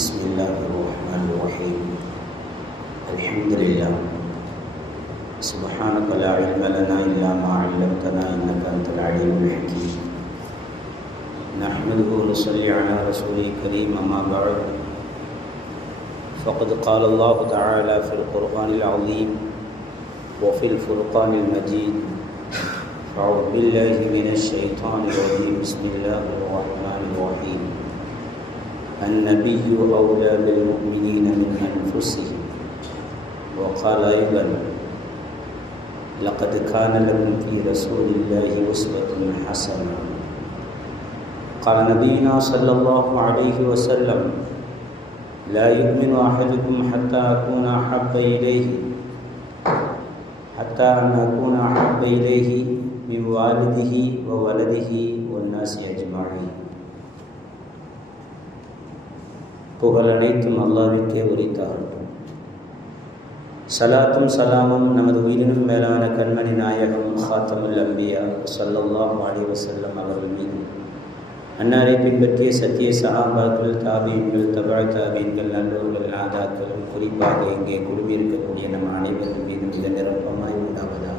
بسم الله الرحمن الرحيم. الحمد لله. سبحانك لا علم لنا إلا ما علمتنا إنك أنت العليم الحكيم. نحمده ونصلي على رسوله الكريم أما بعد. فقد قال الله تعالى في القرآن العظيم وفي الفرقان المجيد أعوذ بالله من الشيطان الرجيم. بسم الله الرحمن الرحيم. النبي أولى بالمؤمنين من أنفسهم. وقال أيضا لقد كان لكم في رسول الله أسوة حسنة. قال نبينا صلى الله عليه وسلم لا يؤمن أحدكم حتى أكون أحب إليه حتى أن أكون أحب إليه من والده وولده والناس أجمعين. புகழ் அனைத்தும் அல்லாவிற்கே உரித்தாகட்டும் சலாத்தும் சலாமும் நமது உயிரினும் மேலான கண்மணி நாயகம் ஹாத்தமுல் அம்பியா சல்லல்லாஹ் அலி வசல்லம் அவர்கள் மீது. அன்னாரை பின்பற்றிய சத்திய சகாபாக்கள் தாபீன்கள் தபாய் தாபீன்கள் நல்லோர்கள் நாதாக்கள் குறிப்பாக இங்கே குழுமியிருக்கக்கூடிய நம் அனைவரும் மீது மிக நிரப்பமாய் உண்டாவதாக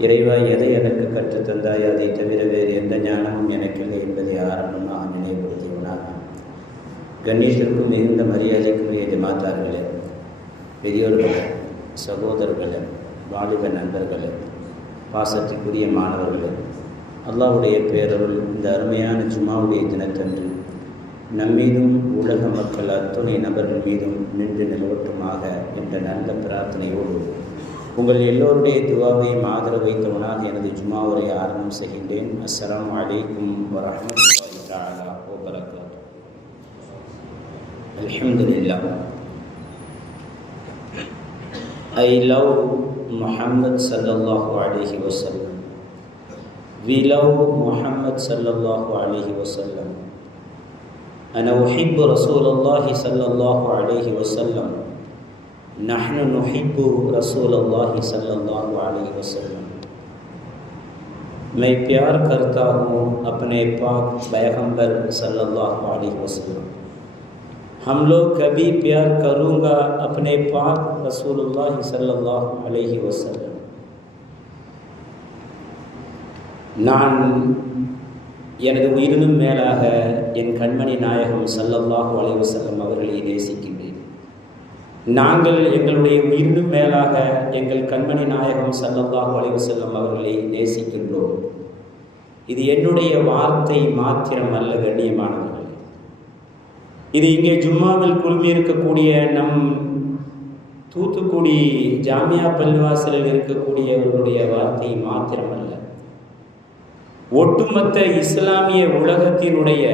இறைவா எதை எனக்கு கற்றுத்தந்தாய் அதை தவிர வேறு எந்த ஞானமும் எனக்கில்லை என்பதை ஆரம்பமாக நினைவு கண்ணியத்திற்கும் மிகுந்த மரியாதைக்குரிய ஜமாத்தார்களே பெரியோர்களே சகோதரர்களே வாலிப நண்பர்களே பாசத்திற்குரிய மாணவர்களே அல்லாவுடைய பேரருள் இந்த அருமையான ஜுமாவுடைய தினத்தன்று நம்மீதும் உலக மக்கள் அத்துணை நபர்கள் மீதும் நின்று நிலவட்டுமாக என்ற நல்ல பிரார்த்தனையோடு உங்கள் எல்லோருடைய துவாவையும் ஆதரவு வைத்தவனாக எனது ஜுமாவுரை ஆரம்பம் செய்கின்றேன். அஸ்லாம் அலைக்கும் வரஹமத்துல்லாஹி தஆலா الحمد لله I love Muhammad sallallahu alaihi wasallam. We love Muhammad sallallahu alaihi wasallam. أنا أحب رسول الله صلى الله عليه وسلم. نحن نحب رسول الله صلى الله عليه وسلم. मैं प्यार करता हूँ अपने पाक पैगंबर सल्लल्लाहु अलैहि वसल्लम हम लोग कभी प्यार करूँगा अपने पाक रसूलुल्लाह सल्लल्लाहु अलैहि वसल्लम நான் எனது உயிரினும் மேலாக என் கண்மணி நாயகம் சல்லல்லாஹு அலைஹி வஸல்லம் அவர்களை நேசிக்கின்றேன் நாங்கள் எங்களுடைய உயிரினும் மேலாக எங்கள் கண்மணி நாயகம் சல்லல்லாஹு அலைஹி வஸல்லம் அவர்களை நேசிக்கின்றோம் இது என்னுடைய வார்த்தை மாத்திரம் அல்ல கண்ணியமானவர்கள் இது இங்கே ஜும்மாவில் குழுமியிருக்கக்கூடிய நம் தூத்துக்குடி ஜாமியா பள்ளிவாசலில் இருக்கக்கூடியவர்களுடைய வார்த்தை மாத்திரமல்ல. ஒட்டுமொத்த இஸ்லாமிய உலகத்தினுடைய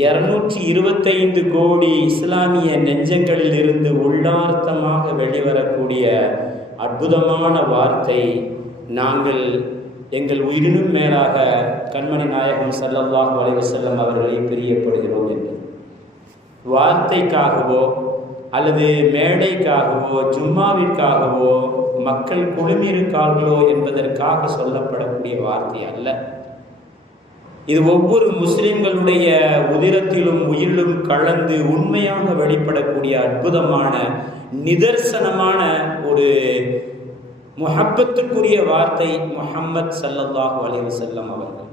இருநூற்றி இருபத்தைந்து கோடி இஸ்லாமிய நெஞ்சங்களில் இருந்து உள்ளார்த்தமாக வெளிவரக்கூடிய அற்புதமான வார்த்தை நாங்கள் எங்கள் உயிரினும் மேலாக கண்மணி நாயகம் சல்லல்லாஹ் வலைவசல்லம் அவர்களை பிரியப்படுகிறோம் என்று வார்த்தைக்காகவோ அல்லது மேடைக்காகவோ ஜும்மாவிற்காகவோ மக்கள் குழுமியிருக்கார்களோ என்பதற்காக சொல்லப்படக்கூடிய வார்த்தை அல்ல. இது ஒவ்வொரு முஸ்லிம்களுடைய உதிரத்திலும் உயிரிலும் கலந்து உண்மையாக வெளிப்படக்கூடிய அற்புதமான நிதர்சனமான ஒரு முஹப்பத்துக்குரிய வார்த்தை முஹம்மத் சல்லல்லாஹு அலைவசல்லம் அவர்கள்.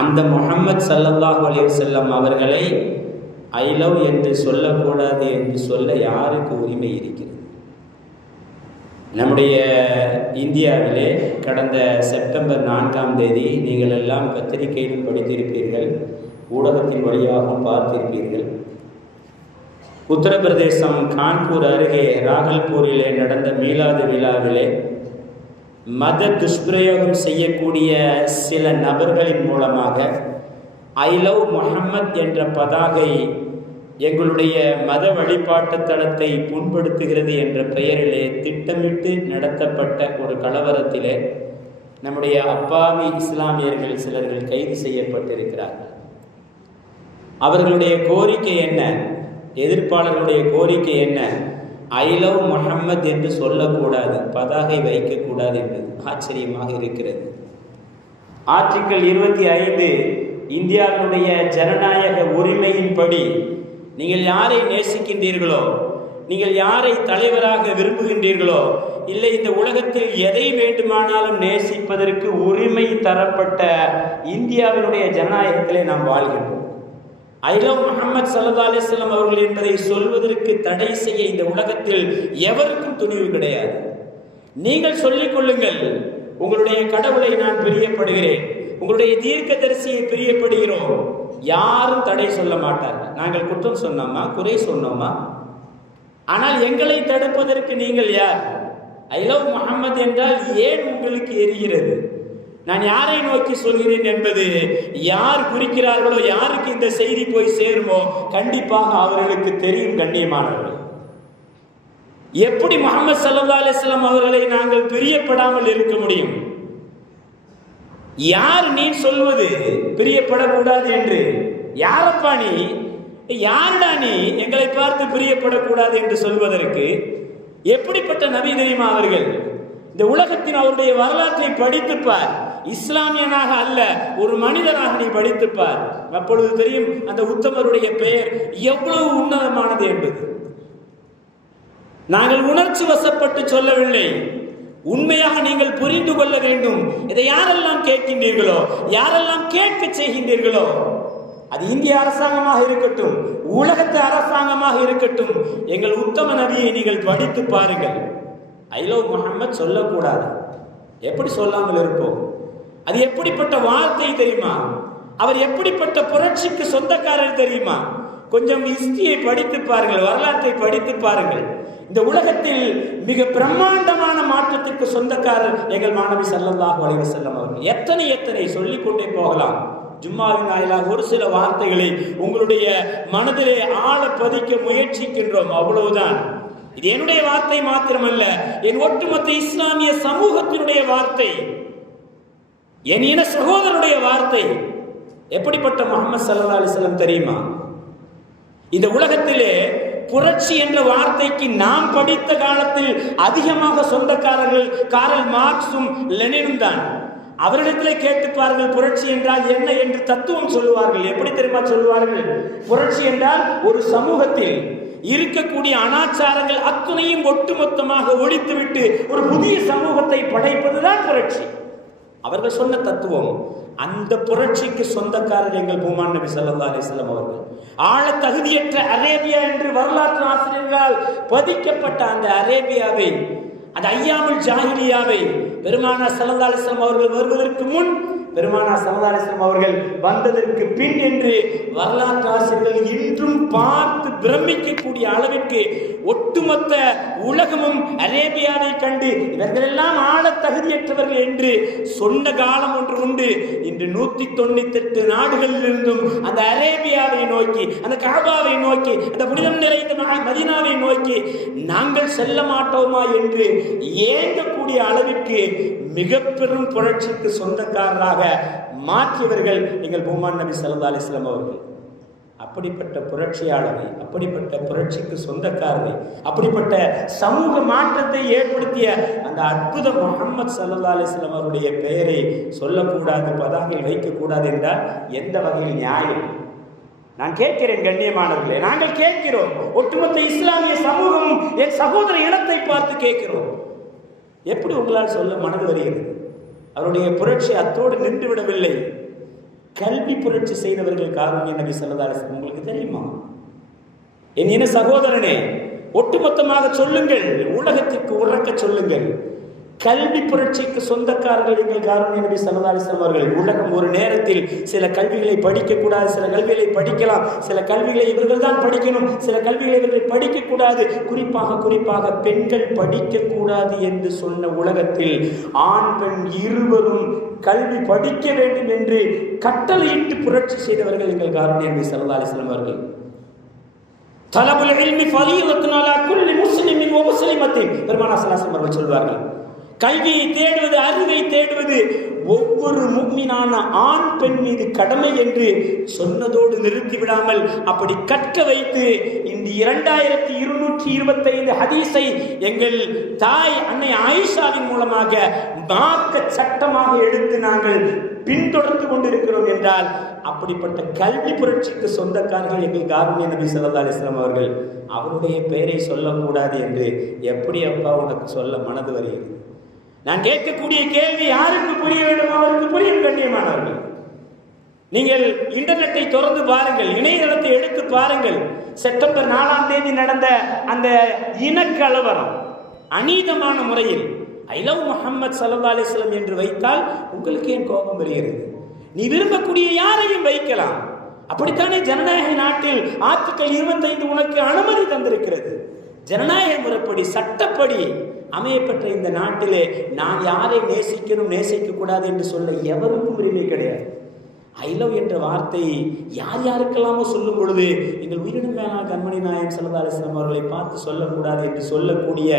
அந்த முஹம்மத் சல்லல்லாஹு அலைவசல்லம் அவர்களை ஐ லவ் என்று சொல்லக்கூடாது என்று சொல்ல யாருக்கு உரிமை இருக்கிறது? நம்முடைய இந்தியாவிலே கடந்த செப்டம்பர் நான்காம் தேதி நீங்கள் எல்லாம் பத்திரிகையில் படித்திருப்பீர்கள் ஊடகத்தின் வழியாகவும் பார்த்திருப்பீர்கள். உத்தரப்பிரதேசம் கான்பூர் அருகே ராகல்பூரிலே நடந்த மீலாது விழாவிலே மத துஷ்பிரயோகம் செய்யக்கூடிய சில நபர்களின் மூலமாக ஐ லவ் முஹம்மத் என்ற பதாகை எங்களுடைய மத வழிபாட்டு தளத்தை புண்படுத்துகிறது என்ற பெயரிலே திட்டமிட்டு நடத்தப்பட்ட ஒரு கலவரத்திலே நம்முடைய அப்பாவி இஸ்லாமியர்கள் சிலர்கள் கைது செய்யப்பட்டிருக்கிறார்கள். அவர்களுடைய கோரிக்கை என்ன? எதிர்ப்பாளர்களுடைய கோரிக்கை என்ன? ஐ லவ் என்று சொல்லக்கூடாது பதாகை வைக்கக்கூடாது என்பது ஆச்சரியமாக இருக்கிறது. ஆர்டிக்கல் இருபத்தி ஐந்து இந்தியாவினுடைய ஜனநாயக உரிமையின்படி நீங்கள் யாரை நேசிக்கின்றீர்களோ நீங்கள் யாரை தலைவராக விரும்புகின்றீர்களோ இல்லை இந்த உலகத்தில் எதை வேண்டுமானாலும் நேசிப்பதற்கு உரிமை தரப்பட்ட இந்தியாவினுடைய ஜனநாயகத்திலே நாம் வாழ்கின்றோம். ஐ முகமது சல்லா அலிஸ்லாம் அவர்கள் என்பதை சொல்வதற்கு தடை செய்ய இந்த உலகத்தில் எவருக்கும் துணிவு கிடையாது. நீங்கள் சொல்லிக் கொள்ளுங்கள் உங்களுடைய கடவுளை நான் பிரியப்படுகிறேன் உங்களுடைய தீர்க்க தரிசியை பிரியப்படுகிறோம். யாரும் தடை சொல்ல மாட்டார்கள். நாங்கள் குற்றம் சொன்னோமா? குறை சொன்னோமா? ஆனால் எங்களை தடுப்பதற்கு நீங்கள் யார்? ஐ லவ் முகமது என்றால் ஏன் உங்களுக்கு எரிகிறது? நான் யாரை நோக்கி சொல்கிறேன் என்பது யார் குறிக்கிறார்களோ யாருக்கு இந்த செய்தி போய் சேருமோ கண்டிப்பாக அவர்களுக்கு தெரியும் கண்ணியமானவர்கள். எப்படி முகமது சல்லா அலிஸ்லாம் அவர்களை நாங்கள் பிரியப்படாமல் இருக்க முடியும்? யார் நீ சொல்வது பிரியப்படக்கூடாது என்று? யாரப்பா நீ? யாருடா நீ எங்களை பார்த்து பிரியப்படக்கூடாது என்று சொல்வதற்கு? எப்படிப்பட்ட நபி தெரியுமா அவர்கள்? இந்த உலகத்தின் அவருடைய வரலாற்றை படித்துப்பார். இஸ்லாமியனாக அல்ல ஒரு மனிதனாக நீ படித்துப்பார். அப்பொழுது தெரியும் அந்த உத்தமருடைய பெயர் எவ்வளவு உன்னதமானது என்பது. நாங்கள் உணர்ச்சி வசப்பட்டு சொல்லவில்லை. உண்மையாக நீங்கள் புரிந்து கொள்ள வேண்டும். இதை யாரெல்லாம் கேட்கின்றீர்களோ யாரெல்லாம் கேட்க செய்கின்றீர்களோ அது இந்திய அரசாங்கமாக இருக்கட்டும் உலகத்து அரசாங்கமாக இருக்கட்டும் எங்கள் உத்தம நபியை நீங்கள் படித்து பாருங்கள். ஐலோ முகமது சொல்லக்கூடாது. எப்படி சொல்லாமல் இருப்போம்? அது எப்படிப்பட்ட வார்த்தை தெரியுமா? அவர் எப்படிப்பட்ட புரட்சிக்கு சொந்தக்காரர் தெரியுமா? கொஞ்சம் ஹிஸ்டியை படித்து பாருங்கள் வரலாற்றை படித்து பாருங்கள். இந்த உலகத்தில் மிக பிரம்மாண்டமான மாற்றத்திற்கு சொந்தக்காரர் எங்கள் மாணவி சல்லல்லாஹு வளைவு செல்லம் அவர்கள். எத்தனை எத்தனை சொல்லிக் கொண்டே போகலாம். ஜும்மாவின் வாயிலாக ஒரு சில வார்த்தைகளை உங்களுடைய மனதிலே ஆழ பதிக்க முயற்சிக்கின்றோம். அவ்வளவுதான். இது என்னுடைய வார்த்தை மாத்திரமல்ல என் ஒட்டுமொத்த இஸ்லாமிய சமூகத்தினுடைய வார்த்தை. என் இன சகோதரனுடைய வார்த்தை. எப்படிப்பட்ட முகமது சல்லா அலிஸ்லாம் தெரியுமா? இந்த உலகத்திலே புரட்சி என்ற வார்த்தைக்கு நாம் படித்த காலத்தில் அதிகமாக சொந்தக்காரர்கள் காரல் மார்க்ஸும் லெனினும் தான். அவரிடத்திலே கேட்டுப்பார்கள் புரட்சி என்றால் என்ன என்று தத்துவம் சொல்லுவார்கள். எப்படி தெரியுமா சொல்லுவார்கள்? புரட்சி என்றால் ஒரு சமூகத்தில் இருக்கக்கூடிய அனாச்சாரங்கள் அத்துணையும் ஒட்டுமொத்தமாக ஒழித்துவிட்டு ஒரு புதிய சமூகத்தை படைப்பதுதான் புரட்சி. அவர்கள் சொன்ன தத்துவம் அந்த புரட்சிக்கு சொந்தக்காரர் எங்கள் பூமான் நபி சல்லா அலிஸ்லாம் அவர்கள். ஆழ தகுதியற்ற அரேபியா என்று வரலாற்று ஆசிரியர்களால் பதிக்கப்பட்ட அந்த அரேபியாவை அந்த ஐயாமுல் ஜாகிலியாவை பெருமானா சல்லா அலிஸ்லாம் அவர்கள் வருவதற்கு முன் பெருமானா சமதாலிஸ்லம் அவர்கள் வந்ததற்கு பின் என்று வரலாற்று ஆசிரியர்கள் இன்றும் பார்த்து பிரமிக்கக்கூடிய அளவிற்கு ஒட்டுமொத்த உலகமும் அரேபியாவை கண்டு இவர்களெல்லாம் ஆள தகுதியற்றவர்கள் என்று சொன்ன காலம் ஒன்று உண்டு. இன்று நூத்தி தொண்ணூத்தி எட்டு நாடுகளில் இருந்தும் அந்த அரேபியாவை நோக்கி அந்த காபாவை நோக்கி அந்த புனிதம் நிறைந்த மதினாவை நோக்கி நாங்கள் செல்ல மாட்டோமா என்று ஏங்கக்கூடிய அளவிற்கு மிக பெரும் புரட்சிக்கு சொந்தக்காரராக மாற்றியவர்கள் எங்கள் பூமான் நபி சல்லா அலிஸ்லாம் அவர்கள். அப்படிப்பட்ட புரட்சியாளரை அப்படிப்பட்ட புரட்சிக்கு சொந்தக்காரரை அப்படிப்பட்ட சமூக மாற்றத்தை ஏற்படுத்திய அந்த அற்புத முகமது சல்லா அலிஸ்லாம் அவருடைய பெயரை சொல்லக்கூடாது பதாகையில் வைக்கக்கூடாது என்றால் எந்த வகையில் நியாயம்? நான் கேட்கிறேன் கண்ணியமானவர்களே நாங்கள் கேட்கிறோம். ஒட்டுமொத்த இஸ்லாமிய சமூகம் என் சகோதர இனத்தை பார்த்து கேட்கிறோம். எப்படி உங்களால் சொல்ல மனது வருகிறது? அவருடைய புரட்சி அத்தோடு நின்று விடவில்லை. கல்வி புரட்சி செய்தவர்கள் காரணம் நபி சொல்லதாலிசன் உங்களுக்கு தெரியுமா? என் இன சகோதரனே ஒட்டுமொத்தமாக சொல்லுங்கள் உலகத்திற்கு உறக்க சொல்லுங்கள். கல்வி புரட்சிக்கு சொந்தக்காரர்கள் எங்கள் காரணம் நபி சல்லதாலிசன் அவர்கள். உலகம் ஒரு நேரத்தில் சில கல்விகளை படிக்கக்கூடாது சில கல்விகளை படிக்கலாம். சில கல்விகளை இவர்கள் தான் படிக்கணும். சில கல்விகளை இவர்கள் படிக்கக்கூடாது. குறிப்பாக குறிப்பாக பெண்கள் படிக்கக்கூடாது என்று சொன்ன உலகத்தில் ஆண் பெண் இருவரும் கல்வி படிக்க வேண்டும் என்று கட்டளையிட்டு புரட்சி செய்தவர்கள் எங்கள் காரணம் நபி சல்லதாலிசன் அவர்கள். தலபுல் இல்மி ஃபலீலத்துன் குல்லி முஸ்லிமின் வ முஸ்லிமத்தின். பெருமானா ஸல்லல்லாஹு அவர்கள் சொல்வார்கள் கல்வியை தேடுவது அறிவை தேடுவது ஒவ்வொரு முக்மினான ஆண் பெண் மீது கடமை என்று சொன்னதோடு நிறுத்திவிடாமல் அப்படி கற்க வைத்து இந்த இரண்டாயிரத்தி இருநூற்றி இருபத்தைந்து ஹதீஸை எங்கள் தாய் அன்னை ஆயிஷாவின் மூலமாக மார்க்க சட்டமாக எடுத்து நாங்கள் பின்தொடர்ந்து கொண்டிருக்கிறோம் என்றால் அப்படிப்பட்ட கல்வி புரட்சிக்கு சொந்தக்காரர்கள் எங்கள் காரணிய நபி சல்லா அலிஸ்லாம் அவர்கள் அவருடைய பெயரை சொல்லக்கூடாது என்று எப்படி அப்பா உனக்கு சொல்ல மனது வருகிறது? நான் கேட்கக்கூடிய கேள்வி யாருக்கு புரிய வேண்டும்? அவருக்கு புரியும் கண்ணியமானவர்கள். நீங்கள் இன்டர்நெட்டை திறந்து பாருங்கள் இணையதளத்தை எடுத்து பாருங்கள். செப்டம்பர் நாலாம் தேதி நடந்த அந்த இனக்கலவரம் அநீதமான முறையில் ஐ லவ் முகமது சல்லா அலிஸ்லம் என்று வைத்தால் உங்களுக்கு ஏன் கோபம் வருகிறது? நீ விரும்பக்கூடிய யாரையும் வைக்கலாம். அப்படித்தானே ஜனநாயக நாட்டில் ஆர்டிக்கல் இருபத்தைந்து உனக்கு அனுமதி தந்திருக்கிறது? ஜனநாயக முறைப்படி சட்டப்படி அமையப்பட்ட இந்த நாட்டிலே நான் யாரை நேசிக்கணும் நேசிக்க கூடாது என்று சொல்ல எவருக்கும் உரிமை கிடையாது. ஐ லவ் என்ற வார்த்தை யார் யாருக்கெல்லாமோ சொல்லும் பொழுது எங்கள் உயிரினும் மேலான கண்மணி நாயன் சல்லா அவர்களை பார்த்து சொல்லக்கூடாது என்று சொல்லக்கூடிய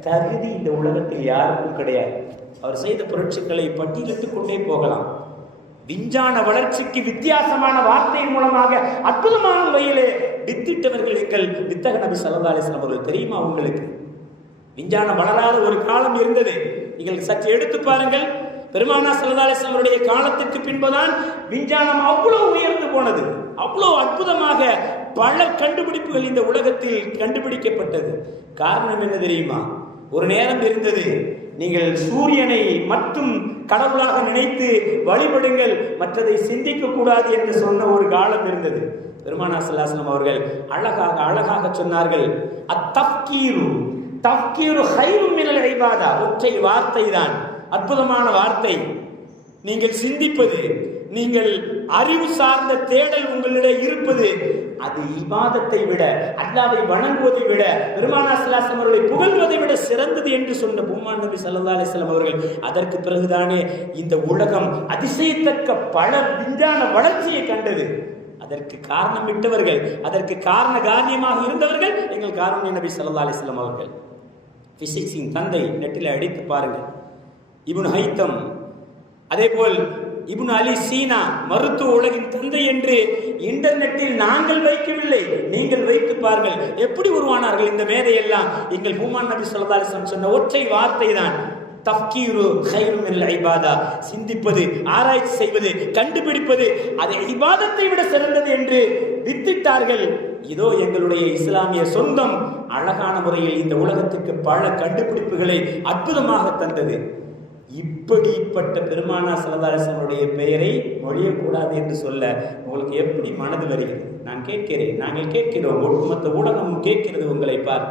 தகுதி இந்த உலகத்தில் யாருக்கும் கிடையாது. அவர் செய்த புரட்சிகளை பட்டியலிட்டுக் கொண்டே போகலாம். விஞ்ஞான வளர்ச்சிக்கு வித்தியாசமான வார்த்தையின் மூலமாக அற்புதமான முறையிலே வித்திட்டவர்கள் எங்கள் வித்தக நபி சல்லா அவர்கள் தெரியுமா உங்களுக்கு? விஞ்ஞானம் வளராத ஒரு காலம் இருந்தது. நீங்கள் சற்று எடுத்து பாருங்கள். பெருமானா சல்லதாலேசம் காலத்துக்கு பின்புதான் விஞ்ஞானம் அவ்வளவு உயர்ந்து போனது. அவ்வளவு அற்புதமாக பல கண்டுபிடிப்புகள் இந்த உலகத்தில் கண்டுபிடிக்கப்பட்டது. காரணம் என்ன தெரியுமா? ஒரு நேரம் இருந்தது. நீங்கள் சூரியனை மட்டும் கடவுளாக நினைத்து வழிபடுங்கள் மற்றதை சிந்திக்க கூடாது என்று சொன்ன ஒரு காலம் இருந்தது. பெருமானா சல்லாஸ்லம் அவர்கள் அழகாக அழகாக சொன்னார்கள் அத்தப்கீரு தப்கீரு ஹைரும் மினல் ஐபாதா. ஒற்றை வார்த்தை தான். அற்புதமான வார்த்தை. நீங்கள் சிந்திப்பது நீங்கள் அறிவு சார்ந்த தேடல் உங்களிடம் இருப்பது அது இபாதத்தை விட அல்லாவை வணங்குவதை விட பெருமானா சலாசம் அவர்களை புகழ்வதை விட சிறந்தது என்று சொன்ன பூமான் நபி சல்லா அலிஸ்லாம் அவர்கள் அதற்கு பிறகுதானே இந்த உலகம் அதிசயத்தக்க பல விஞ்ஞான வளர்ச்சியை கண்டது. அதற்கு காரணமிட்டவர்கள் அதற்கு காரண காரியமாக இருந்தவர்கள் எங்கள் காரணம் நபி சல்லா அலிஸ்லாம் அவர்கள். பிசிக்ஸின் தந்தை நெட்டில் அடித்து பாருங்கள். இபுன் ஹைத்தம் அதேபோல் இபுன் அலி சீனா மருத்துவ உலகின் தந்தை என்று இன்டர்நெட்டில் நாங்கள் வைக்கவில்லை. நீங்கள் வைத்து பாருங்கள். எப்படி உருவானார்கள் இந்த மேதையெல்லாம்? எங்கள் பூமான் நபி சொல்லதாலிசம் சொன்ன ஒற்றை வார்த்தை தான் தப்கீரு ஹைரும் ஐபாதா. சிந்திப்பது ஆராய்ச்சி செய்வது கண்டுபிடிப்பது அது ஐபாதத்தை விட சிறந்தது என்று வித்திட்டார்கள். இதோ எங்களுடைய இஸ்லாமிய சொந்தம் அழகான முறையில் இந்த உலகத்துக்கு பல கண்டுபிடிப்புகளை அற்புதமாக தந்தது. இப்படிப்பட்ட பெருமானா சலதாரசனுடைய பெயரை மொழியக்கூடாது என்று சொல்ல உங்களுக்கு எப்படி மனது வருகிறது? நான் கேட்கிறேன். நாங்கள் கேட்கிறோம். ஒட்டுமொத்த ஊடகமும் கேட்கிறது உங்களை பார்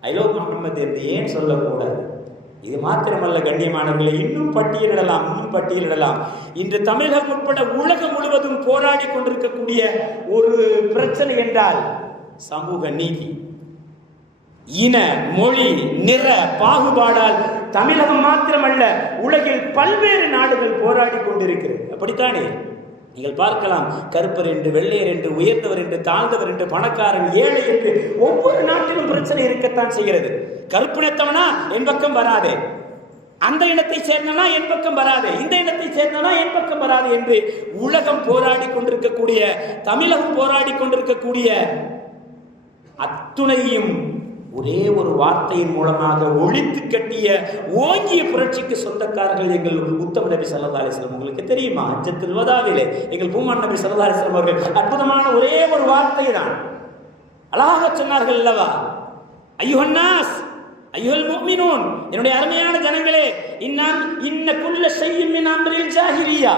ஐலோ முகமது என்று ஏன் சொல்லக்கூடாது? இது மாத்திரமல்ல கண்ணியமானவர்களை இன்னும் பட்டியலிடலாம் இன்னும் பட்டியலிடலாம் இன்று தமிழகம் உட்பட உலகம் முழுவதும் போராடி கொண்டிருக்கக்கூடிய ஒரு பிரச்சனை என்றால் சமூக நீதி. இன மொழி நிற பாகுபாடால் தமிழகம் மாத்திரமல்ல உலகில் பல்வேறு நாடுகள் போராடி கொண்டிருக்கிறது. அப்படித்தானே? நீங்கள் பார்க்கலாம். கருப்பர் என்று வெள்ளையர் என்று உயர்ந்தவர் என்று தாழ்ந்தவர் என்று பணக்காரன் ஏழை என்று ஒவ்வொரு நாட்டிலும் பிரச்சனை இருக்கத்தான் செய்கிறது. கருப்பினத்தவனா என் பக்கம் வராதே. அந்த இனத்தை சேர்ந்தனா என் பக்கம் வராது. இந்த இனத்தை சேர்ந்தனா என் பக்கம் வராது என்று உலகம் போராடி கொண்டிருக்கக்கூடிய தமிழகம் போராடி கொண்டிருக்கக்கூடிய அத்துணையும் ஒரே ஒரு வார்த்தையின் மூலமாக ஒழித்து கட்டிய ஓங்கிய புரட்சிக்கு சொந்தக்காரர்கள் எங்கள் உத்தம நபி சல்லா அலிஸ்லாம் உங்களுக்கு தெரியுமா? அஜத்தில் வதாவிலே எங்கள் பூமான் நபி சல்லா அலிஸ்லாம் அவர்கள் அற்புதமான ஒரே ஒரு வார்த்தை தான் அழகாக சொன்னார்கள் அல்லவா? ஐயோன்னாஸ் ஐயோல் முக்மினோன் என்னுடைய அருமையான ஜனங்களே இன்னான் இன்ன குள்ள செய்யும் மின் அம்ரில் ஜாஹிலியா.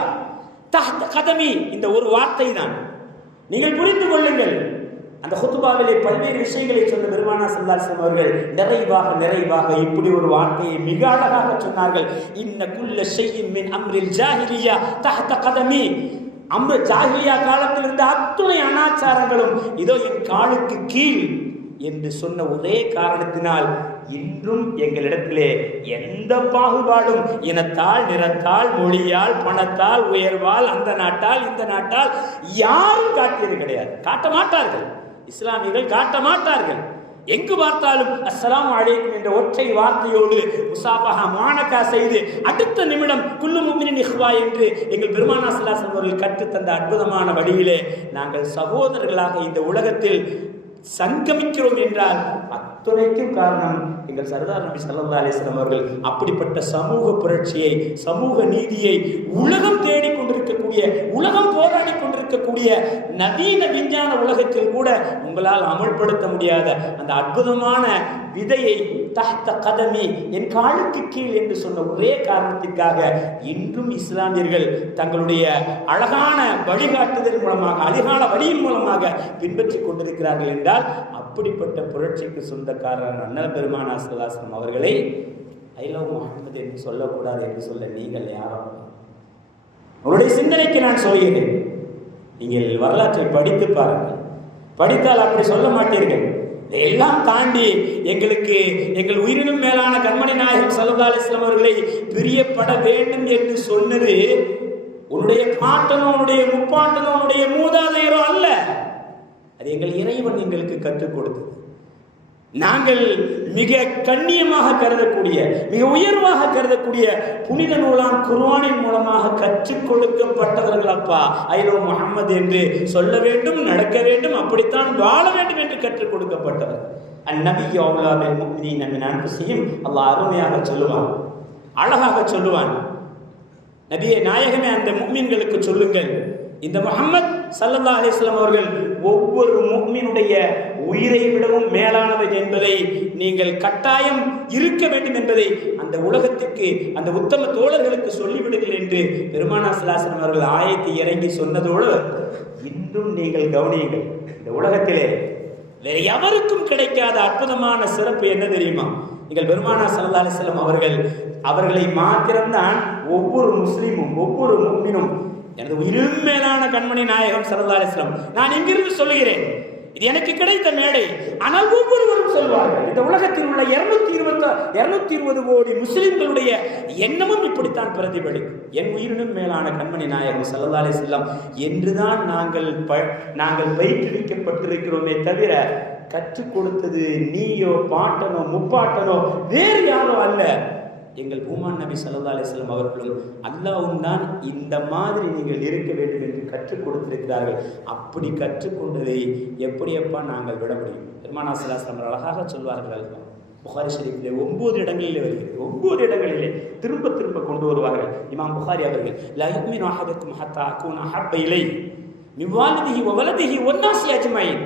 தஹ்த கதமி இந்த ஒரு வார்த்தை தான் நீங்கள் புரிந்து கொள்ளுங்கள். அந்த ஹுத்துபாவிலே பல்வேறு விஷயங்களை சொன்ன பெருமானா சல்லாஸ்லம் அவர்கள் நிறைவாக நிறைவாக இப்படி ஒரு வார்த்தையை மிக அழகாக சொன்னார்கள். இன்ன குல்ல செய்யும் மின் அம்ரில் ஜாஹிலியா தஹ்த கதமி. அம்ரு ஜாஹிலியா காலத்தில் இருந்த அத்துணை அனாச்சாரங்களும் இதோ என் காலுக்கு கீழ் என்று சொன்ன ஒரே காரணத்தினால் இன்றும் எங்களிடத்திலே எந்த பாகுபாடும் இனத்தால் நிறத்தால் மொழியால் பணத்தால் உயர்வால் அந்த நாட்டால் இந்த நாட்டால் யாரும் காட்டியது கிடையாது. காட்ட மாட்டார்கள் இஸ்லாமியர்கள் காட்ட மாட்டார்கள். எங்கு பார்த்தாலும் அஸ்லாம் அழைக்கும் என்ற ஒற்றை வார்த்தையோடு முசாபஹா மானக்கா செய்து அடுத்த நிமிடம் குல்லு முமினின் இஹ்வா என்று எங்கள் பெருமானா சல்லாசன் அவர்கள் கற்றுத்தந்த அற்புதமான வழியிலே நாங்கள் சகோதரர்களாக இந்த உலகத்தில் சங்கமிக்கிறோம் என்றால் அத்துணைக்கும் காரணம் எங்கள் சர்தார் நபி சல்லா அலிஸ்லாம் அவர்கள் அப்படிப்பட்ட சமூக புரட்சியை சமூக நீதியை உலகம் தேடி கொண்டிருக்கக்கூடிய உலகம் போராடி கொண்டிருக்கக்கூடிய நவீன விஞ்ஞான உலகத்தில் கூட உங்களால் அமல்படுத்த முடியாத அந்த அற்புதமான விதையை தஹ்த கதமி என் காலுக்கு கீழ் என்று சொன்ன ஒரே காரணத்திற்காக இன்றும் இஸ்லாமியர்கள் தங்களுடைய அழகான வழிகாட்டுதல் மூலமாக அழகான வழியின் மூலமாக பின்பற்றி கொண்டிருக்கிறார்கள் என்றால் அப்படிப்பட்ட புரட்சிக்கு சொந்தக்காரர் அண்ணல் பெருமானா அவர்களை ஐ லவ் முகமது என்று சொல்லக்கூடாது என்று சொல்ல நீங்கள் யாரும் உன்னுடைய சிந்தனைக்கு நான் சொல்கிறேன் நீங்கள் வரலாற்றை படித்து பாருங்கள். படித்தால் அப்படி சொல்ல மாட்டீர்கள். இதையெல்லாம் தாண்டி எங்களுக்கு எங்கள் உயிரினும் மேலான கண்மணி நாயகம் சல்லா அலிஸ்லாம் அவர்களை பிரியப்பட வேண்டும் என்று சொன்னது உன்னுடைய பாட்டனும் உன்னுடைய முப்பாட்டனும் உன்னுடைய மூதாதையரோ அல்ல. அது எங்கள் இறைவன் எங்களுக்கு கற்றுக் கொடுத்தது. நாங்கள் மிக கண்ணியமாக கருதக்கூடிய மிக உயர்வாக கருதக்கூடிய புனித நூலாம் குர்வானின் மூலமாக கற்றுக் கொடுக்கப்பட்டவர்கள் அப்பா ஐரோ முகமது என்று சொல்ல வேண்டும் நடக்க வேண்டும் அப்படித்தான் வாழ வேண்டும் என்று கற்றுக் கொடுக்கப்பட்டவர். அந்நபி யௌலாபில் முக்மினீன நம்ம அன்ஃபுஸிஹிம் அல்லாஹ் அருமையாக சொல்லுவான் அழகாக சொல்லுவான். நபியை நாயகமே அந்த முக்மீன்களுக்கு சொல்லுங்கள் இந்த முகமது சல்லல்லா அலிஸ்லாம் அவர்கள் ஒவ்வொரு முக்மீனுடைய உயிரை விடவும் மேலானவை என்பதை நீங்கள் கட்டாயம் இருக்க வேண்டும் என்பதை அந்த உலகத்திற்கு அந்த உத்தம தோழர்களுக்கு சொல்லிவிடுங்கள் என்று பெருமானா சலாசனம் அவர்கள் ஆயத்தை இறங்கி சொன்னதோடு இன்றும் நீங்கள் கவனியுங்கள். இந்த உலகத்திலே வேறு எவருக்கும் கிடைக்காத அற்புதமான சிறப்பு என்ன தெரியுமா? நீங்கள் பெருமானா சல்லா அலிஸ்லம் அவர்கள் அவர்களை மாத்திரம்தான் ஒவ்வொரு முஸ்லீமும் ஒவ்வொரு முக்மினும் எனது உயிரும் மேலான கண்மணி நாயகம் சல்லா நான் இங்கிருந்து சொல்லுகிறேன் இது எனக்கு கிடைத்த மேடை. ஆனால் ஒவ்வொருவரும் சொல்வார்கள் இந்த உலகத்தில் உள்ள இருநூத்தி இருபத்தி இருநூத்தி இருபது கோடி முஸ்லிம்களுடைய எண்ணமும் இப்படித்தான் பிரதிபலிக்கும். என் உயிரினும் மேலான கண்மணி நாயகம் சல்லா செல்லம் என்றுதான் நாங்கள் ப நாங்கள் வைத்திருக்கப்பட்டிருக்கிறோமே தவிர கற்றுக் கொடுத்தது நீயோ பாட்டனோ முப்பாட்டனோ வேறு யாரோ அல்ல. எங்கள் பூமான் நபி சல்லா அலிஸ்லாம் அவர்களும் அல்லாவும் தான் இந்த மாதிரி நீங்கள் இருக்க வேண்டும் என்று கற்றுக் கொடுத்திருக்கிறார்கள். அப்படி கற்றுக்கொண்டதை எப்படியப்பா நாங்கள் விட முடியும்? பெருமானா சலாஸ்லாம் அழகாக சொல்வார்கள் அல்லவா புகாரி ஷெரீஃபிலே ஒன்பது இடங்களிலே வருகிறது. ஒன்பது இடங்களிலே திரும்ப திரும்ப கொண்டு வருவார்கள் இமாம் புகாரி அவர்கள். லா அஹதுக்கும் ஹத்தா அகூன அஹப்ப இலை. மிவாலிதிஹி வலதிகி ஒன்னாசி அஜ்மைன்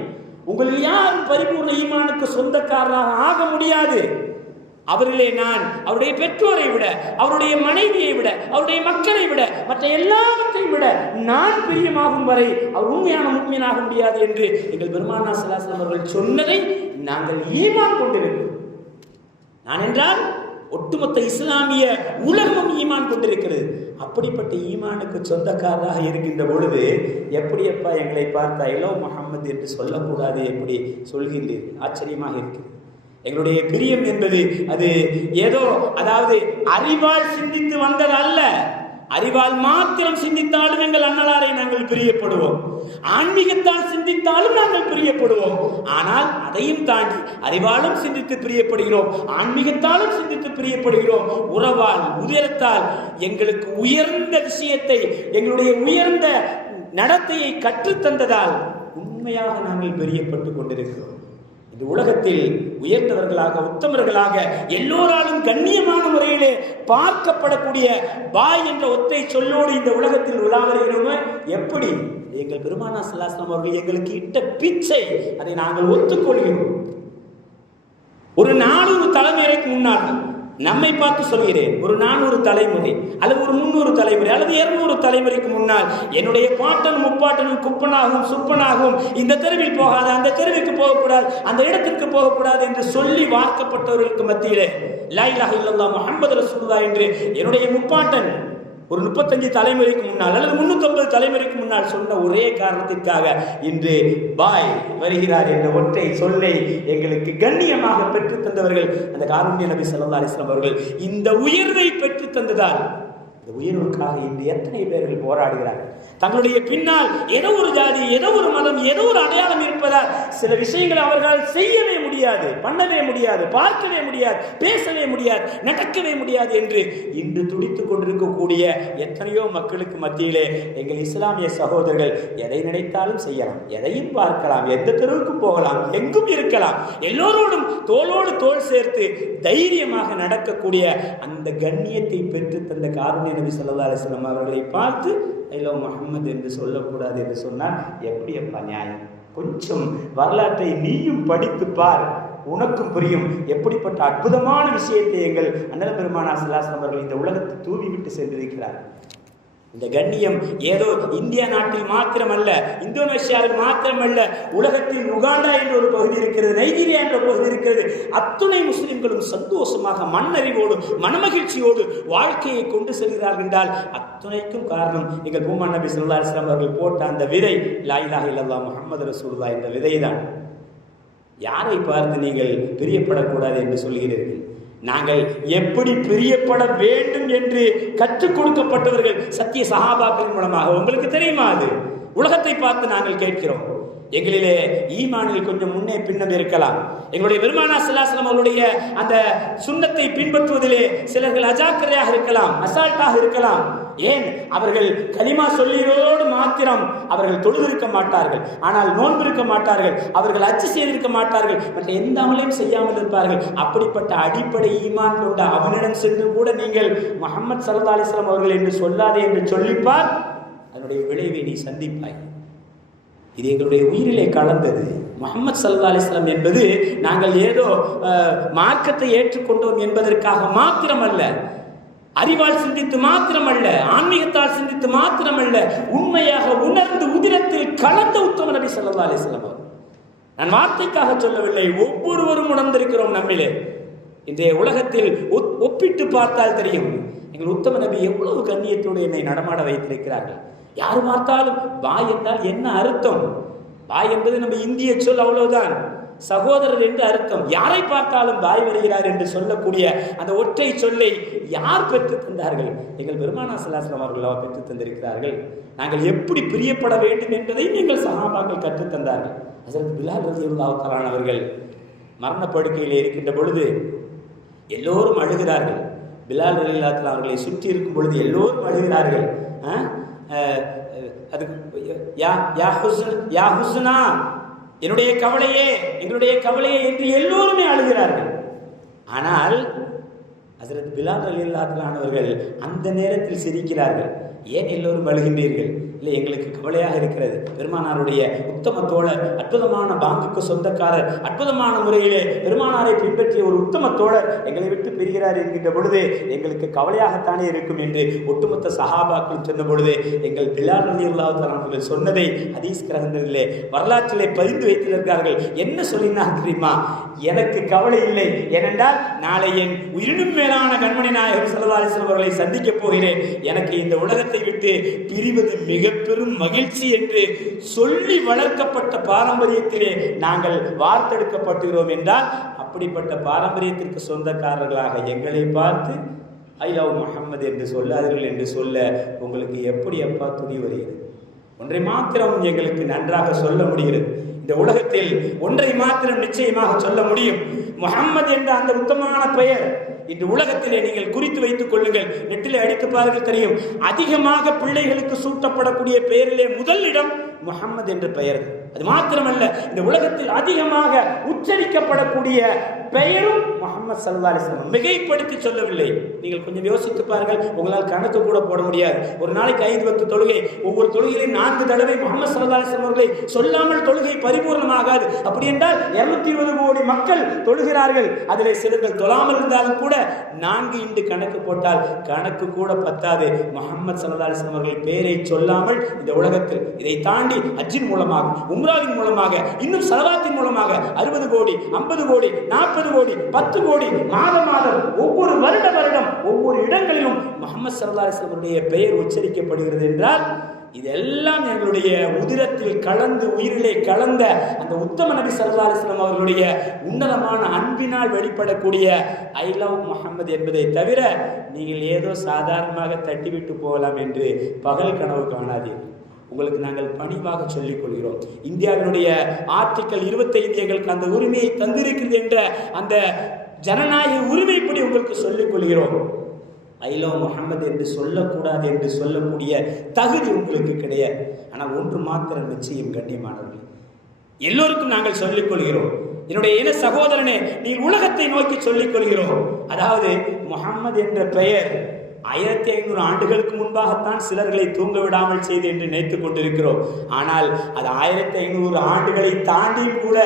உங்களில் யாரும் பரிபூர்ண ஈமானுக்கு சொந்தக்காரராக ஆக முடியாது. அவர்களே நான் அவருடைய பெற்றோரை விட அவருடைய மனைவியை விட அவருடைய மக்களை விட மற்ற எல்லாவற்றையும் விட நான் பிரியமாகும் வரை அவர் உண்மையான முக்மீனாக முடியாது என்று எங்கள் பெருமானா சலாசலம் அவர்கள் சொன்னதை நாங்கள் ஈமான் கொண்டிருக்கிறோம். நான் என்றால் ஒட்டுமொத்த இஸ்லாமிய உலகமும் ஈமான் கொண்டிருக்கிறது. அப்படிப்பட்ட ஈமானுக்கு சொந்தக்காரராக இருக்கின்ற பொழுது எப்படி அப்பா எங்களை பார்த்தா இலோ முகமது என்று சொல்லக்கூடாது எப்படி சொல்கின்றீர்கள்? ஆச்சரியமாக இருக்கிறது. எங்களுடைய பிரியம் என்பது அது ஏதோ அதாவது அறிவால் சிந்தித்து வந்தது அல்ல. அறிவால் மாத்திரம் சிந்தித்தாலும் எங்கள் அண்ணலாரை நாங்கள் பிரியப்படுவோம். ஆன்மீகத்தால் சிந்தித்தாலும் நாங்கள் பிரியப்படுவோம். ஆனால் அதையும் தாண்டி அறிவாலும் சிந்தித்து பிரியப்படுகிறோம் ஆன்மீகத்தாலும் சிந்தித்து பிரியப்படுகிறோம். உறவால் உயரத்தால் எங்களுக்கு உயர்ந்த விஷயத்தை எங்களுடைய உயர்ந்த நடத்தையை கற்றுத்தந்ததால் உண்மையாக நாங்கள் பிரியப்பட்டு கொண்டிருக்கிறோம். இந்த உலகத்தில் உயர்ந்தவர்களாக உத்தமர்களாக எல்லோராலும் கண்ணியமான முறையிலே பார்க்கப்படக்கூடிய பாய் என்ற ஒத்தை சொல்லோடு இந்த உலகத்தில் உலா வருகிறோமோ எப்படி? எங்கள் பெருமானா சல்லாஸ்லாம் அவர்கள் எங்களுக்கு இட்ட பிச்சை அதை நாங்கள் ஒத்துக்கொள்கிறோம். ஒரு நானூறு தலைமுறைக்கு முன்னால் நம்மை பார்த்து சொல்கிறேன். ஒரு நானூறு தலைமுறை அல்லது ஒரு முன்னூறு தலைமுறை அல்லது இருநூறு தலைமுறைக்கு முன்னால் என்னுடைய பாட்டனும் முப்பாட்டனும் குப்பனாகவும் சுப்பனாகவும் இந்த தெருவில் போகாது அந்த தெருவிற்கு போகக்கூடாது அந்த இடத்திற்கு போகக்கூடாது என்று சொல்லி வார்க்கப்பட்டவர்களுக்கு மத்தியிலே லாயிலாக இல்லல்லா முகமது ரசூல்லா என்று என்னுடைய முப்பாட்டன் ஒரு முப்பத்தஞ்சு தலைமுறைக்கு முன்னால் அல்லது முன்னூத்தொன்பது தலைமுறைக்கு முன்னால் சொன்ன ஒரே காரணத்திற்காக இன்று பாய் வருகிறார் என்ற ஒற்றை சொல்லை எங்களுக்கு கண்ணியமாக பெற்று தந்தவர்கள் அந்த காருண்ய நபி சல்லா அலிஸ்லாம் அவர்கள் இந்த உயர்வை பெற்று தந்ததால் இந்த உயர்வுக்காக இன்று எத்தனை பேர்கள் போராடுகிறார்கள்? தங்களுடைய பின்னால் ஏதோ ஒரு ஜாதி ஏதோ ஒரு மதம் ஏதோ ஒரு அடையாளம் இருப்பதால் சில விஷயங்களை அவர்களால் செய்யவே முடியாது பண்ணவே முடியாது பார்க்கவே முடியாது பேசவே முடியாது நடக்கவே முடியாது என்று இன்று துடித்துக் கொண்டிருக்கக்கூடிய எத்தனையோ மக்களுக்கு மத்தியிலே எங்கள் இஸ்லாமிய சகோதரர்கள் எதை நினைத்தாலும் செய்யலாம் எதையும் பார்க்கலாம் எந்த தெருவுக்கும் போகலாம் எங்கும் இருக்கலாம் எல்லோரோடும் தோளோடு தோள் சேர்த்து தைரியமாக நடக்கக்கூடிய அந்த கண்ணியத்தை பெற்று தந்த காரணி நபி சொல்லா அலிஸ்லாம் அவர்களை பார்த்து ஐலோ முகமது என்று சொல்லக்கூடாது என்று சொன்னால் எப்படி அப்பா நியாயம்? கொஞ்சம் வரலாற்றை நீயும் படித்து பார். உனக்கும் புரியும். எப்படிப்பட்ட அற்புதமான விஷயத்தை எங்கள் அண்ணல் பெருமானா சிலாசன் அவர்கள் இந்த உலகத்தை தூவி விட்டு சென்றிருக்கிறார். இந்த கண்ணியம் ஏதோ இந்தியா நாட்டில் மாத்திரமல்ல இந்தோனேஷியாவில் மாத்திரமல்ல உலகத்தில் உகாண்டா என்ற ஒரு பகுதி இருக்கிறது நைஜீரியா என்ற பகுதி இருக்கிறது. அத்துணை முஸ்லிம்களும் சந்தோஷமாக மண்ணறிவோடு மனமகிழ்ச்சியோடு வாழ்க்கையை கொண்டு செல்கிறார்கள் என்றால் அத்துணைக்கும் காரணம் எங்கள் பூமான் நபி சொல்லா இஸ்லாம் அவர்கள் போட்ட அந்த விதை. லாயிலாக இல்லல்லா முகமது ரசூல்லா என்ற விதை தான் யாரை பார்த்து நீங்கள் பிரியப்படக்கூடாது என்று சொல்கிறீர்கள் நாங்கள் எப்படி பிரியப்பட வேண்டும் என்று கற்றுக் கொடுக்கப்பட்டவர்கள் சத்திய சகாபாக்களின் மூலமாக. உங்களுக்கு தெரியுமா அது? உலகத்தை பார்த்து நாங்கள் கேட்கிறோம். எங்களிலே ஈமானில் கொஞ்சம் முன்னே பின்னம் இருக்கலாம். எங்களுடைய பெருமானா சிலாசலம் அவருடைய அந்த சுண்ணத்தை பின்பற்றுவதிலே சிலர்கள் அஜாக்கிரதையாக இருக்கலாம் அசால்ட்டாக இருக்கலாம். ஏன்? அவர்கள் கலிமா சொல்லியோடு மாத்திரம் அவர்கள் தொழுதிருக்க மாட்டார்கள். ஆனால் நோன்பிருக்க மாட்டார்கள் அவர்கள் அச்சு செய்திருக்க மாட்டார்கள் மற்ற எந்த அமலையும் செய்யாமல் இருப்பார்கள். அப்படிப்பட்ட அடிப்படை ஈமான் கொண்ட அவனிடம் சென்று கூட நீங்கள் முகமது சல்லா அலிஸ்லாம் அவர்கள் என்று சொல்லாதே என்று சொல்லிப்பார் அதனுடைய விளைவை நீ சந்திப்பாய். இது எங்களுடைய உயிரிலே கலந்தது. முகமது சல்லா அலிஸ்லாம் என்பது நாங்கள் ஏதோ மார்க்கத்தை ஏற்றுக்கொண்டோம் என்பதற்காக மாத்திரமல்ல அறிவால் சிந்தித்து மாத்திரமல்ல ஆன்மீகத்தால் சிந்தித்து மாத்திரமல்ல உண்மையாக உணர்ந்து உதிரத்தில் கலந்த உத்தம நபி சொல்லா அலைஹி நான் வார்த்தைக்காக சொல்லவில்லை ஒவ்வொருவரும் உணர்ந்திருக்கிறோம் நம்மிலே. இன்றைய உலகத்தில் ஒப்- ஒப்பிட்டு பார்த்தால் தெரியும் எங்கள் உத்தம நபி எவ்வளவு கண்ணியத்தோடு என்னை நடமாட வைத்திருக்கிறார்கள். யார் பார்த்தாலும் பாய் என்றால் என்ன அர்த்தம்? பாய் என்பது நம்ம இந்திய சொல் அவ்வளவுதான். சகோதரர் என்று அர்த்தம். யாரை பார்த்தாலும் பாய் வருகிறார் என்று சொல்லக்கூடிய அந்த ஒற்றை சொல்லை யார் பெற்று தந்தார்கள்? எங்கள் பெருமானா சலாஸ்லாம் அவர்கள் பெற்று தந்திருக்கிறார்கள். நாங்கள் எப்படி பிரியப்பட வேண்டும் என்பதையும் எங்கள் சகாபாக்கள் கற்றுத் தந்தார்கள். அதற்கு பிலால் ரலியல்லாஹு அவர்கள் மரணப்படுக்கையில் இருக்கின்ற பொழுது எல்லோரும் அழுகிறார்கள். பிலால் ரலியல்லாஹு அவர்களை சுற்றி இருக்கும் பொழுது எல்லோரும் அழுகிறார்கள். ஆ? அது யா யா ஹுஸ்ன் யா ஹுஸ்னா என்னுடைய கவலையே எங்களுடைய கவலையே என்று எல்லோருமே அழுகிறார்கள். ஆனால் ஹசரத் பிலால் அலில்லாத்தலானவர்கள் அந்த நேரத்தில் சிரிக்கிறார்கள். ஏன் எல்லோரும் அழுகின்றீர்கள்? இல்லை எங்களுக்கு கவலையாக இருக்கிறது. பெருமானாருடைய உத்தம தோழர் அற்புதமான பாங்குக்கு சொந்தக்காரர் அற்புதமான முறையிலே பெருமானாரை பின்பற்றிய ஒரு உத்தம தோழர் எங்களை விட்டு பிரிகிறார் என்கின்ற பொழுது எங்களுக்கு கவலையாகத்தானே இருக்கும் என்று ஒட்டுமொத்த சஹாபாக்கள் சொன்ன பொழுது எங்கள் பிலால் அலி அவர்கள் சொன்னதை ஹதீஸ் கிரகங்களிலே வரலாற்றிலே பதிந்து வைத்திருக்கிறார்கள். என்ன சொல்லினார் தெரியுமா? எனக்கு கவலை இல்லை. ஏனென்றால் நாளை என் உயிரினும் மேலான கண்மணி நாயகர் ஸல்லல்லாஹு அலைஹி அவர்களை சந்திக்கப் போகிறேன். எனக்கு இந்த உலகத்தை விட்டு பிரிவது மிக பெரும் மகிழ்ச்சி என்று சொல்லி வளர்க்கப்பட்ட பாரம்பரியத்திலே நாங்கள் வார்த்தெடுக்கப்பட்டுகிறோம் என்றால் அப்படிப்பட்ட பாரம்பரியத்திற்கு சொந்தக்காரர்களாக எங்களை பார்த்து ஐயா முகமது என்று சொல்லாதீர்கள் என்று சொல்ல உங்களுக்கு எப்படி அப்பா துணி வருகிறது? ஒன்றை மாத்திரம் எங்களுக்கு நன்றாக சொல்ல முடிகிறது. இந்த உலகத்தில் ஒன்றை மாத்திரம் நிச்சயமாக சொல்ல முடியும். முகம்மது என்ற அந்த உத்தமமான பெயர் இந்த உலகத்திலே நீங்கள் குறித்து வைத்துக் கொள்ளுங்கள். நெட்டிலே அடித்து பாருங்கள் தெரியும். அதிகமாக பிள்ளைகளுக்கு சூட்டப்படக்கூடிய பெயரிலே முதல் இடம் முகம்மது என்ற பெயர். அது மாத்திரமல்ல இந்த உலகத்தில் அதிகமாக உச்சரிக்கப்படக்கூடிய பெயரும் முகமது சல்லா அலிஸ்லாம் மிகைப்படுத்தி சொல்லவில்லை. நீங்கள் கொஞ்சம் யோசித்து பாருங்கள் உங்களால் கணக்கு கூட போட முடியாது. ஒரு நாளைக்கு ஐந்து பத்து தொழுகை ஒவ்வொரு தொழுகையிலும் நான்கு தடவை முகமது சல்லா அலிஸ்லாம் அவர்களை சொல்லாமல் தொழுகை பரிபூர்ணமாகாது. அப்படி என்றால் இருநூத்தி இருபது கோடி மக்கள் தொழுகிறார்கள். அதில் சிலர்கள் தொழாமல் இருந்தாலும் கூட நான்கு இன்று கணக்கு போட்டால் கணக்கு கூட பத்தாது. முகமது சல்லா அலிஸ்லாம் அவர்கள் பெயரை சொல்லாமல் இந்த உலகத்தில் இதை தாண்டி அஜின் மூலமாக உம்ராவின் மூலமாக இன்னும் செலவாத்தின் மூலமாக அறுபது கோடி ஐம்பது கோடி நாற்பது கோடி பத்து கோடி மாதம் மாதம் ஒவ்வொரு வருட வருடம் ஒவ்வொரு இடங்களிலும் முகமது சல்லா அலிஸ்லாமுடைய பெயர் உச்சரிக்கப்படுகிறது என்றால் இதெல்லாம் எங்களுடைய உதிரத்தில் கலந்து உயிரிலே கலந்த அந்த உத்தம நபி சல்லா அலிஸ்லாம் அவர்களுடைய உன்னதமான அன்பினால் வெளிப்படக்கூடிய ஐ லவ் முகமது என்பதை தவிர நீங்கள் ஏதோ சாதாரணமாக தட்டிவிட்டு போகலாம் என்று பகல் கனவு காணாதீர்கள். உங்களுக்கு நாங்கள் பணிவாக சொல்லிக் கொள்கிறோம் இந்தியாவினுடைய ஆர்டிக்கல் இருபத்தைந்து எங்களுக்கு அந்த உரிமையை தந்திருக்கிறது என்ற அந்த ஜனநாயக உரிமைப்படி உங்களுக்கு சொல்லிக் கொள்கிறோம் ஐலோ முகமது என்று சொல்லக்கூடாது என்று சொல்லக்கூடிய தகுதி உங்களுக்கு கிடையாது. ஆனால் ஒன்று மாத்திரம் நிச்சயம் கண்ணியமானவர்கள் எல்லோருக்கும் நாங்கள் சொல்லிக் கொள்கிறோம் என்னுடைய இன சகோதரனே நீ உலகத்தை நோக்கி சொல்லிக் கொள்கிறோம் அதாவது முகம்மது என்ற பெயர் ஆயிரத்தி ஐநூறு ஆண்டுகளுக்கு முன்பாகத்தான் சிலர்களை தூங்க விடாமல் செய்து என்று நினைத்துக் கொண்டிருக்கிறோம். ஆனால் அது ஆயிரத்தி ஐநூறு ஆண்டுகளை தாண்டியும் கூட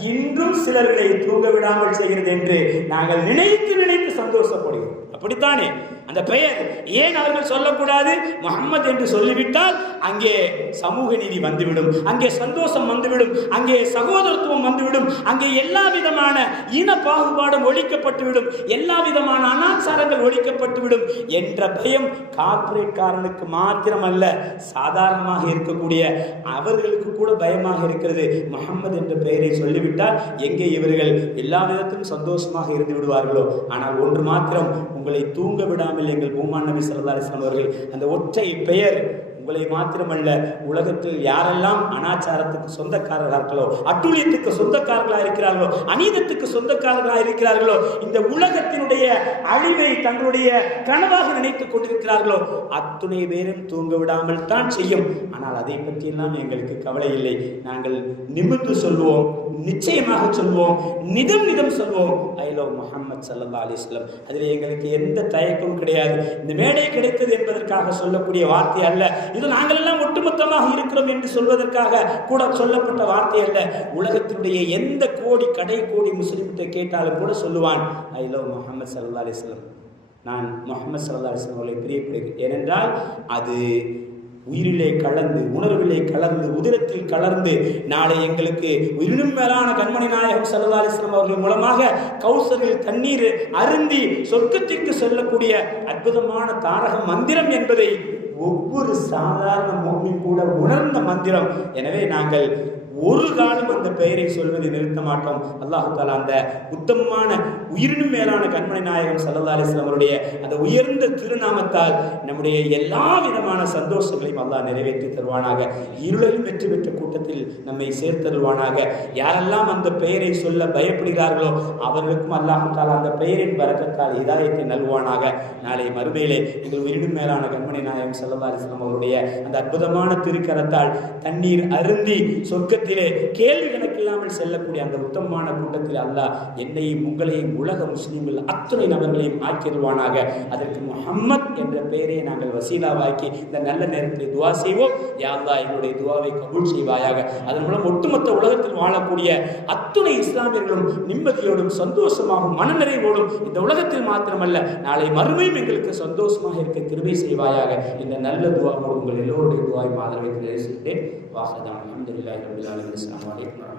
இன்றும் சிலர்களை தூங்க விடாமல் செய்கிறது என்று நாங்கள் நினைத்து நினைத்து சந்தோஷப்படுகிறோம். அப்படித்தானே? அந்த பெயர் ஏன் அவர்கள் சொல்லக்கூடாது? முகம்மது என்று சொல்லிவிட்டால் அங்கே சமூக நீதி வந்துவிடும் அங்கே சந்தோஷம் வந்துவிடும் அங்கே சகோதரத்துவம் வந்துவிடும் அங்கே எல்லா விதமான இன பாகுபாடும் ஒழிக்கப்பட்டுவிடும் எல்லா விதமான அனாச்சாரங்கள் ஒழிக்கப்பட்டுவிடும் என்ற பயம் கார்ப்பரேட்காரனுக்கு மாத்திரமல்ல சாதாரணமாக இருக்கக்கூடிய அவர்களுக்கு கூட பயமாக இருக்கிறது. முகம்மது என்ற பெயரை சொல்லிவிட்டால் எங்கே இவர்கள் எல்லா விதத்திலும் சந்தோஷமாக இருந்து விடுவார்களோ? ஆனால் ஒன்று மாத்திரம் உங்களை தூங்க விடாமல் எங்கள் பூமான் நபி ஸல்லல்லாஹு அலிஸ்லாம் அவர்கள் அந்த ஒற்றை பெயர் உங்களை மாத்திரமல்ல உலகத்தில் யாரெல்லாம் அனாச்சாரத்துக்கு சொந்தக்காரர்களோ அட்டுழியத்துக்கு சொந்தக்காரர்களாக இருக்கிறார்களோ அநீதத்துக்கு சொந்தக்காரர்களாக இருக்கிறார்களோ இந்த உலகத்தினுடைய அழிவை தங்களுடைய கனவாக நினைத்துக் கொண்டிருக்கிறார்களோ அத்துணை பேரும் தூங்க விடாமல் தான் செய்யும். ஆனால் அதை பற்றியெல்லாம் எங்களுக்கு கவலை இல்லை. நாங்கள் நிமிர்ந்து சொல்வோம் நிச்சயமாக சொல்வோம். நிதம் நிதம் சொல்வோம். ஐ லவ் முகமது சல்லா அலிஸ்லம் அதில் எங்களுக்கு எந்த தயக்கமும் கிடையாது. இந்த மேடை கிடைத்தது என்பதற்காக சொல்லக்கூடிய வார்த்தை அல்ல. இது நாங்கள் எல்லாம் ஒட்டுமொத்தமாக இருக்கிறோம் என்று சொல்வதற்காக கூட சொல்லப்பட்ட வார்த்தை அல்ல. உலகத்தினுடைய எந்த கோடி கடை கோடி முஸ்லிம்கிட்ட கேட்டாலும் கூட சொல்லுவான் ஐ லவ் முகமது சல்லா அலிஸ்லம் நான் முகமது சல்லா அலிஸ்லம் அவர்களை பிரியப்படுகிறேன். ஏனென்றால் அது உயிரிலே கலந்து உணர்விலே கலந்து உதிரத்தில் கலந்து நாளை எங்களுக்கு உயிரினும் மேலான கண்மணி நாயகம் சல்லா அலிஸ்லாம் அவர்கள் மூலமாக கௌசரில் தண்ணீர் அருந்தி சொர்க்கத்திற்கு செல்லக்கூடிய அற்புதமான தாரக மந்திரம் என்பதை ஒவ்வொரு சாதாரண மோமி கூட உணர்ந்த மந்திரம். எனவே நாங்கள் ஒரு காலம் அந்த பெயரை சொல்வதை நிறுத்த மாட்டோம். அல்லாஹு தாலா அந்த உத்தமமான உயிரினும் மேலான கண்மணி நாயகம் சல்லா அலிஸ்லாம் அவருடைய அந்த உயர்ந்த திருநாமத்தால் நம்முடைய எல்லா விதமான சந்தோஷங்களையும் அல்லாஹ் நிறைவேற்றி தருவானாக. இருளையும் வெற்றி பெற்ற கூட்டத்தில் நம்மை சேர்த்தருவானாக யாரெல்லாம் அந்த பெயரை சொல்ல பயப்படுகிறார்களோ அவர்களுக்கும் அல்லாஹு தாலா அந்த பெயரின் பறக்கத்தால் இதாயத்தை நல்வானாக நாளை மறுமையிலே எங்கள் உயிரினும் மேலான கண்மணி நாயகம் சல்லா அலிஸ்லாம் அவருடைய அந்த அற்புதமான திருக்கரத்தால் தண்ணீர் அருந்தி சொர்க்க நேரத்திலே கேள்வி இல்லாமல் செல்லக்கூடிய அந்த உத்தமமான கூட்டத்தில் அல்லாஹ் என்னையும் உங்களையும் உலக முஸ்லீம்கள் அத்துணை நபர்களையும் ஆக்கிடுவானாக அதற்கு முஹம்மத் என்ற பெயரை நாங்கள் வசீலாவாக்கி இந்த நல்ல நேரத்தில் துவா செய்வோம். யா எங்களுடைய துவாவை கபூல் செய்வாயாக. அதன் மூலம் ஒட்டுமொத்த உலகத்தில் வாழக்கூடிய அத்துணை இஸ்லாமியர்களும் நிம்மதியோடும் சந்தோஷமாகவும் மனநிறைவோடும் இந்த உலகத்தில் மாத்திரமல்ல நாளை மறுமையும் எங்களுக்கு சந்தோஷமாக இருக்க கிருபை செய்வாயாக. இந்த நல்ல துவா உங்கள் எல்லோருடைய துவாய் ஆதரவை தெரிவித்தேன் வாசதான் அலமதுல்லாஹி ரபில் அஸ்ஸலாமு அலைக்கும்